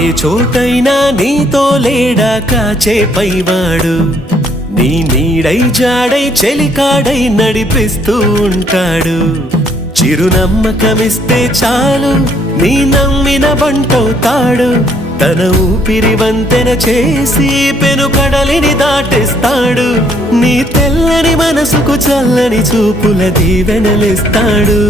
ఏ చోటైనా నీతో లేడా కాచే పైవాడు, నీ నీడై జాడై చెలికాడై నడిపిస్తూ ఉంటాడు. చిరునమ్మకమిస్తే చాలు నీ నమ్మిన బంటవుతాడు, తన ఊపిరి వంతెన చేసి పెను కడలిని దాటిస్తాడు. నీ తెల్లని మనసుకు చల్లని చూపుల దీవెనలిస్తాడు.